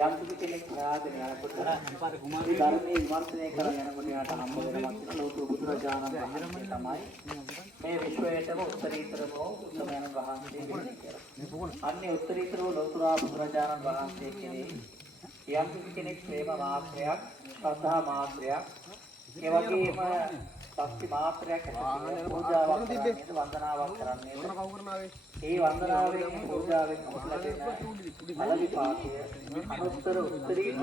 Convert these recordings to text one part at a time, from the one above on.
යම් කෙනෙක් හොයාගෙන යනකොට මේ ධර්මයේ විමර්ශනය කරගෙන යනකොට යාට හම්බ වෙනවා කියන ලෝක බුදුරජාණන් වහන්සේ තමයි මේ විශ්වයටම උත්තරීතරම උත්තමයන් වහන්සේ කියලා. අන්නේ උත්තරීතරම ලෝතර බුදුරජාණන් වහන්සේ කෙනෙක් යම් කෙනෙක් ප්‍රේම මාත්‍රයක්, ශ්‍රද්ධා මාත්‍රයක්, ඒ වගේම ශක්ති මාත්‍රයක් පූජාවක් කරන්නේ වන්දනාවක් කරන්නේ ඒ වන්දනාවෙන් පූජාවෙන් ලැබෙන ඵල විපාකය අනුත්තර උත්තරීතර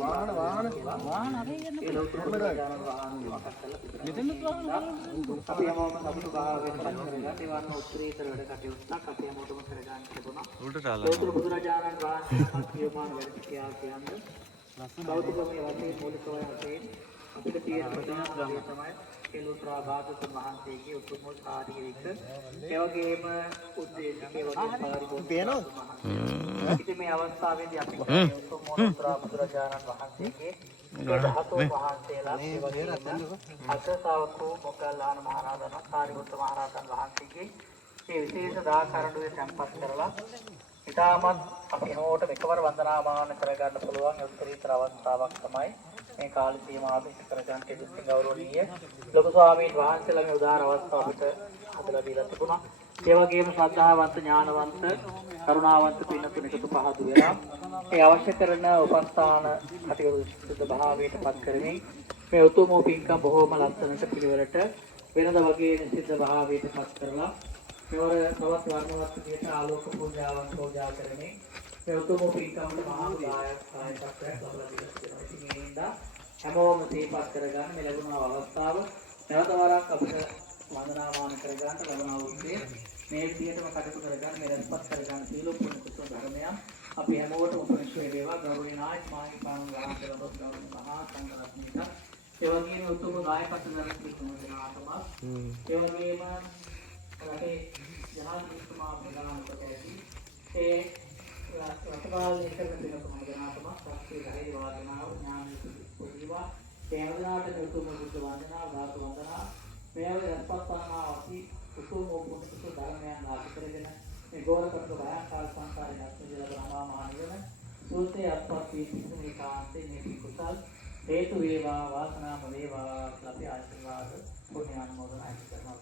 වාහන ඒ ලෝතර බුදුරජාණන් වහන්සේ අපි හැමෝම සතුටු භාවයෙන් කරගන්න ඒ වන්න උත්තරීතර වැඩ කටයුත්තක් අපි හැමෝටම කරගන්න තිබුණා. ලෝතර බුදුරජාණන් වහන්සේ කියමාන වැඩ කියා කියන්නේ බෞද්ධමය වශයෙන් මූලික වශයෙන් අපිට තියෙන ප්‍රධාන තමයි ඒ ලෝතර භාගතුන් වහන්සේගේ උතුම් කාර්යික ඒ වගේම උද්දේශකේ වගේ පරිපූර්ණ ඉතින් මේ අවස්ථාවේදී අපි උතුම් ලෝතර බුදුරජාණන් වහන්සේගේ ධාතුන් වහන්සේලා ඒ වගේම අග්‍රසාවකෝ මොග්ගල්ලාන මහරහතන් සාරිපුත්ත මහරහතන් වහන්සේගේ මේ විශේෂ දාකරණුවේ සම්පත් කරලා ඉතාමත් අපි හැමෝටම එකවර වන්දනාමාන කරගන්න පුළුවන් උත්තරීතර අවස්ථාවක් තමයි මේ කාල සීමාව ඉස්ස කරගන්න තිබුණේ ගෞරවනීය ලොකු ස්වාමීන් වහන්සේලා මේ උදාාර අවස්ථාව අපිට හදලා දීලා තිබුණා. ඒ වගේම ශ්‍රද්ධාවන්ත ඥානවන්ත කරුණාවන්ත පින්තුන් එකතු පහදු වෙලා ඒ අවශ්‍ය කරන උපස්ථාන කටයුතු සිද්ධ භාවයට පත් කරමින් මේ උතුම් පින්කම් බොහෝම ලස්සනට පිළිවෙලට වෙනද වගේ සිද්ධ භාවයට පත් කරලා මෙවර තවත් වර්ණවත් විදියට ආලෝක පූජාවන් පූජා කරමින් මේ උතුම් පින්කම් මහා සායකත්වයක් ලබා දෙනවා. ඉතින් ඒ හින්දා හැමෝම දීපත් කරගන්න මේ ලැබුණ අවස්ථාව නැවත වරක් අපිට වන්දනාමාන කරගන්න ලැබුණා වූයේ මේ විදියටම කටයුතු කරගන්න මේ රැස්පත් කරගන්න සීල පුණ්‍ය කුසල ධර්මයන් අපි හැමෝටම උපනිශ්‍රේ වේවා. ගෞරවනීය නායක මාහිමිපාණන් වහන්සේලා ගෞරවනීය මහා සංඝරත්නයට ඒ වගේම උතුම් නායකත්ව දරන තුමු දෙනාටම ඒ වගේම රටේ ජනාධිපතිතුමා ප්‍රධාන කොට ඇති ඒ රටපාලනය කරන දෙනතුමා දෙනාටම ශක්තිය ධෛර්ය වාදනාව ඥාන පුදිවා ඒ හැමදාට උතුම් බුද්ධ වන්දනා ධාතු වන්දනා මේ වගේ රැස්පත් වන්නා අපි උතුම් පුදුසු ධර්මයන් ආශි කරගෙන මේ ගෝරකට භයංකාර සංසාරයේ අත්මිදලා බ්‍රහ්මා මානියන සූත්‍රයේ අත්පත් වී සිටින මේ කාන්තේ මේ කුසල් හේතු වේවා වාසනාම වේවා කියලා අපි ආශිර්වාද පුණ්‍ය අනුමෝදනා කරනවා.